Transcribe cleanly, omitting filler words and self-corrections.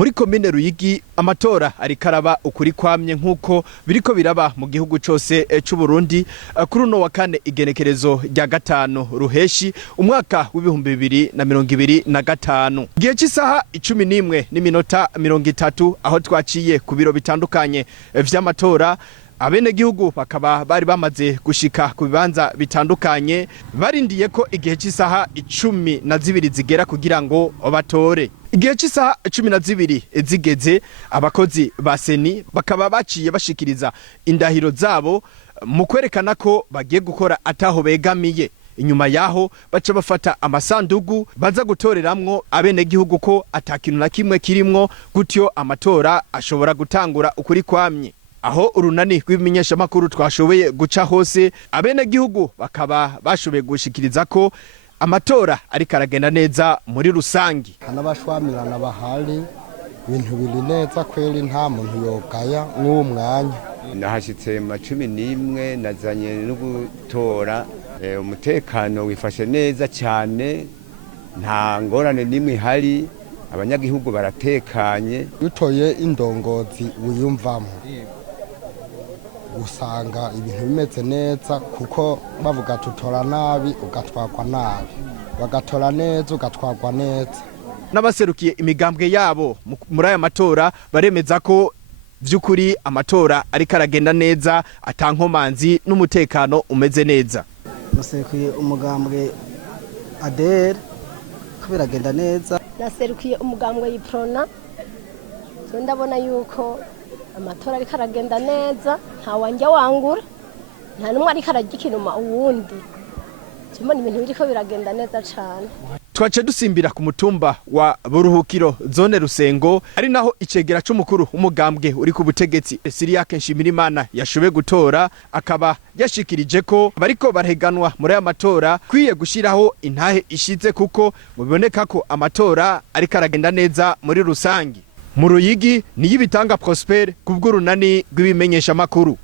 Muri komine Ruyigi amatora ari karaba ukuri kwamye nkuko biriko biraba mu gihugu cose c'u Burundi kuri uno wa kane igenekerezo rya 5 ruheshi umwaka w'2025 gihe cy'isaha 11:30 aho twaciye ku biro bitandukanye vy'amatora abene gihugu bakaba bari bamaze gushika ku bibanza bitandukanye barindiye ko igihe cy'isaha 12 zigera kugira ngo batore. Igihe cy'isaha 12 zigeze abakozi ba seni bakaba baciye bashikiriza indahiro zabo mu kwerekana ko bagiye gukora ataho begamiye. Inyuma yaho baca bafata amasandugu baza gutoreramwo abene gihugu ko atakintu na kimwe kirimwo gutyo amatora ashobora gutangura ukuri kwamye. Aho urunani rw'ibimenyesha makuru twashoboye guca hose abene gihugu bakaba bashoboye gushikiriza ko amatora ari karagenda neza muri rusangi. Hanabashwamirana bahari ibintu biri neza kweli nta muntu yogaya n'umwanya. Nahashitse mu 11 nazanye no gutora umutekano wifashe neza cyane nta ngorane nimwe hari abanyagihugu baratekanye. Utoye indongozi wiyumvamo usanga ibintu bimeze neza kuko bavuga tutora nabi ugatwakwa nabi bagatora neza ugatwakwa neza. N'abaserukiye imigambwe yabo muri aya matora baremeza ko vy'ukuri amatora ari karagenda neza atankomanzi n'umutekano umeze neza. Naserukiye umugambwe ADR kubiragenda neza. Naserukiye umugambwe y'Iprona ndabona yuko amatora ari karagenda neza nta wanja wangura nta numwe ari karagikinuma uwundi cyuma ibintu biriko biragenda neza cyane. Twace dusimbira ku mutumba wa Buruhukiro zone Rusengo ari naho icegera c'umukuru umugambwe uri ku butegetsi Siriake Nshimirimana yashobe gutora akaba yashikirije ko bariko bareganwa muri aya matora kwiye gushiraho intahe ishize kuko muboneka ko amatora ari karagenda neza muri rusangi. Mu Ruyigi ni y'ibitanga Prosper kubw'urunani rw'ibimenyesha makuru.